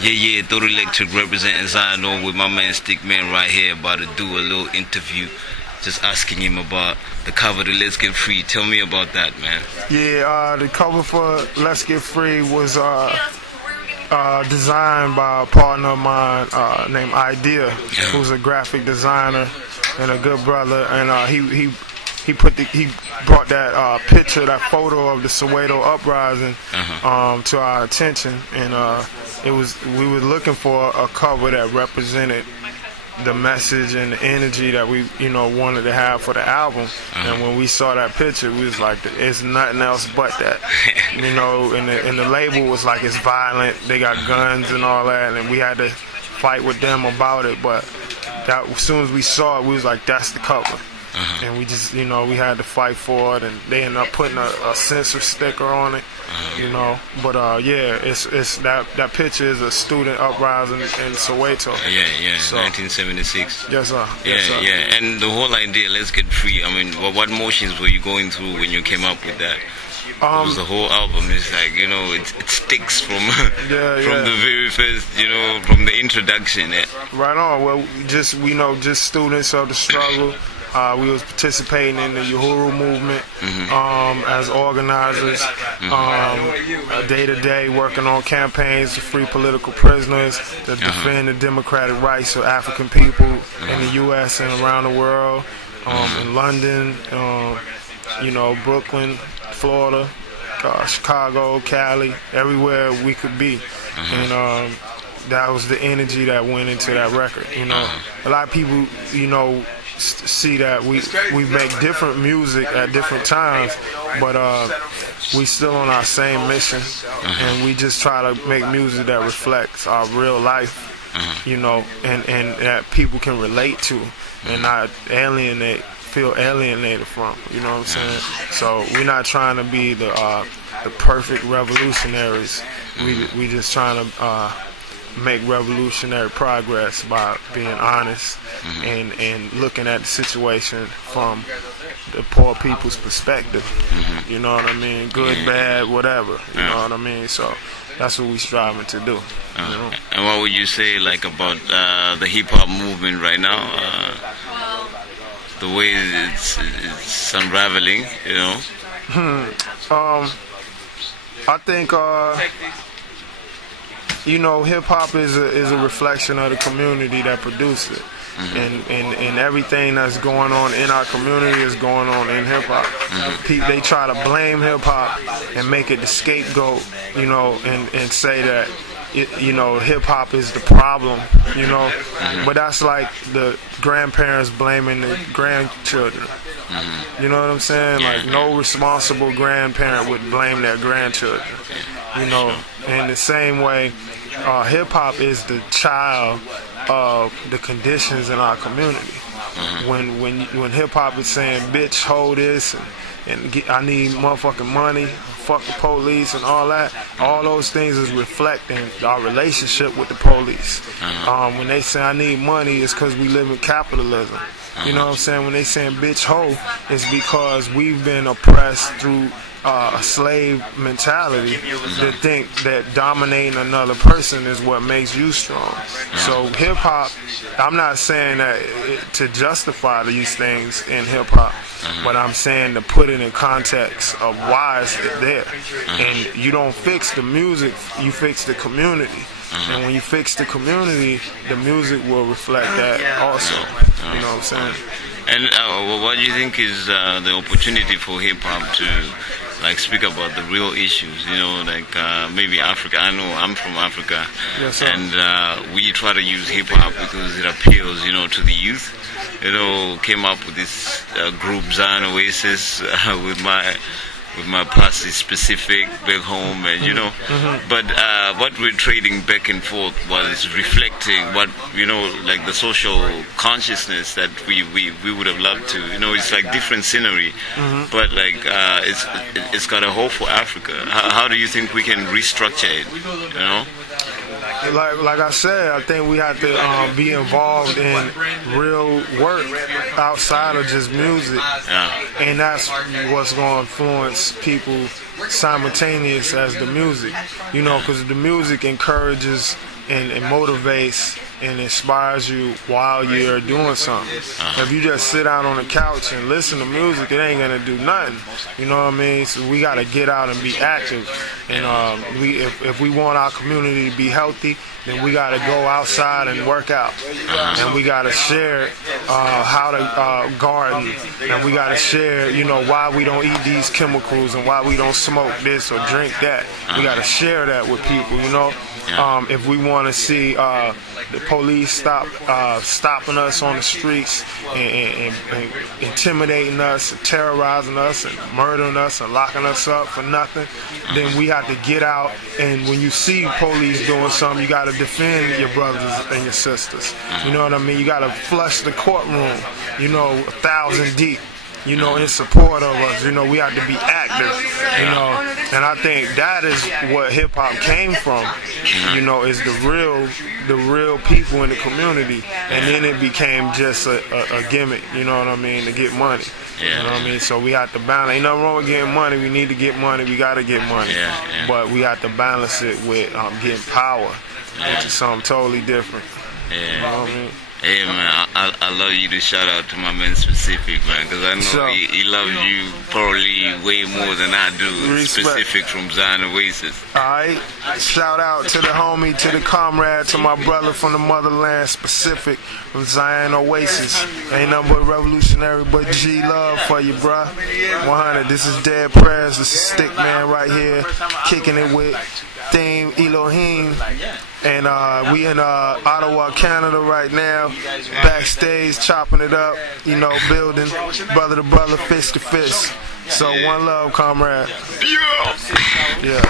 Yeah, Thot Illektric representing Zion with my man Sticman right here, about to do a little interview. Just asking him about the cover to Let's Get Free. Tell me about that, man. Yeah, the cover for Let's Get Free was designed by a partner of mine named Idea, who's a graphic designer and a good brother, and he brought that picture, that photo of the Soweto uprising to our attention, and we were looking for a cover that represented the message and the energy that we wanted to have for the album. And when we saw that picture, we was like, it's nothing else but that. And the label was like, it's violent, they got guns and all that, and we had to fight with them about it. But that, as soon as we saw it, we was like, that's the cover. And we just, we had to fight for it, and they ended up putting a censor sticker on it, But yeah, it's that picture is a student uprising in Soweto. Yeah, so, 1976. Yes, sir. Yeah. And the whole idea, Let's Get Free. I mean, what motions were you going through when you came up with that? Because the whole album is like, it sticks from the very first, from the introduction. Yeah. Right on. Well, just students of the struggle. We was participating in the Uhuru movement as organizers, day to day working on campaigns to free political prisoners, to defend the democratic rights of African people in the U.S. and around the world, in London, Brooklyn, Florida, Chicago, Cali, everywhere we could be. And that was the energy that went into that record. A lot of people, see that we make different music at different times, but we still on our same mission, and we just try to make music that reflects our real life, and that people can relate to and not feel alienated from. You know what I'm saying? So we're not trying to be the perfect revolutionaries. We just trying to make revolutionary progress by being honest and looking at the situation from the poor people's perspective. You know what I mean? Good, bad, whatever. You know what I mean? So that's what we're striving to do. And what would you say about the hip hop movement right now? The way it's unraveling, I think hip-hop is a reflection of the community that produced it. And everything that's going on in our community is going on in hip-hop. They try to blame hip-hop and make it the scapegoat, and say that, hip-hop is the problem, But that's like the grandparents blaming the grandchildren. You know what I'm saying? Like, no responsible grandparent would blame their grandchildren. In the same way, hip-hop is the child of the conditions in our community. When hip-hop is saying, bitch, hold this, and I need motherfucking money, fuck the police and all that, all those things is reflecting our relationship with the police. When they say I need money, it's because we live in capitalism. You know what I'm saying? When they saying bitch hoe, it's because we've been oppressed through a slave mentality to think that dominating another person is what makes you strong. So hip-hop, I'm not saying that to justify these things in hip-hop, but I'm saying to put it in context of why it's there. And you don't fix the music, you fix the community. And when you fix the community, the music will reflect that also. You know what I'm saying? And what do you think is the opportunity for hip-hop to speak about the real issues, maybe Africa? I know I'm from Africa, and we try to use hip-hop because it appeals, to the youth. Came up with this group Zion Oasis with my posse specific back home, and but what we're trading back and forth was reflecting what the social consciousness that we would have loved to. It's like different scenery, but it's got a hope for Africa. How do you think we can restructure it? Like I said, I think we have to be involved in real work outside of just music, and that's what's going to influence people simultaneous as the music, because the music encourages and motivates and inspires you while you're doing something. If you just sit out on the couch and listen to music, it ain't gonna do nothing. You know what I mean? So we gotta get out and be active. And if we want our community to be healthy, then we gotta go outside and work out. And we gotta share how to garden. And we gotta share, you know, why we don't eat these chemicals and why we don't smoke this or drink that. We gotta share that with people, you know. If we want to see the police stopping us on the streets and intimidating us, and terrorizing us, and murdering us, and locking us up for nothing, then we have to get out. And when you see police doing something, you got to defend your brothers and your sisters. You know what I mean? You got to flush the courtroom, you know, 1,000 deep. You know, in support of us. You know, we have to be active, you know, and I think that is what hip-hop came from, you know, is the real people in the community, and then it became just a gimmick, you know what I mean, to get money. You know what I mean? So we have to balance. Ain't nothing wrong with getting money. We need to get money. We got to get money. But we have to balance it with getting power, which is something totally different. You know what I mean? Hey man, I love you to shout out to my man Specific, man, because I know he loves you probably way more than I do. Respect. Specific from Zion Oasis. Alright, shout out to the homie, to the comrade, to my brother from the motherland, Specific from Zion Oasis. Ain't nothing but revolutionary, but G love for you, bruh. 100. This is Dead Prez. This is Sticman right here, kicking it with Theme Illohim. And we in Ottawa, Canada right now, backstage chopping it up, you know, building brother to brother, fist to fist. So one love, comrade. Yeah.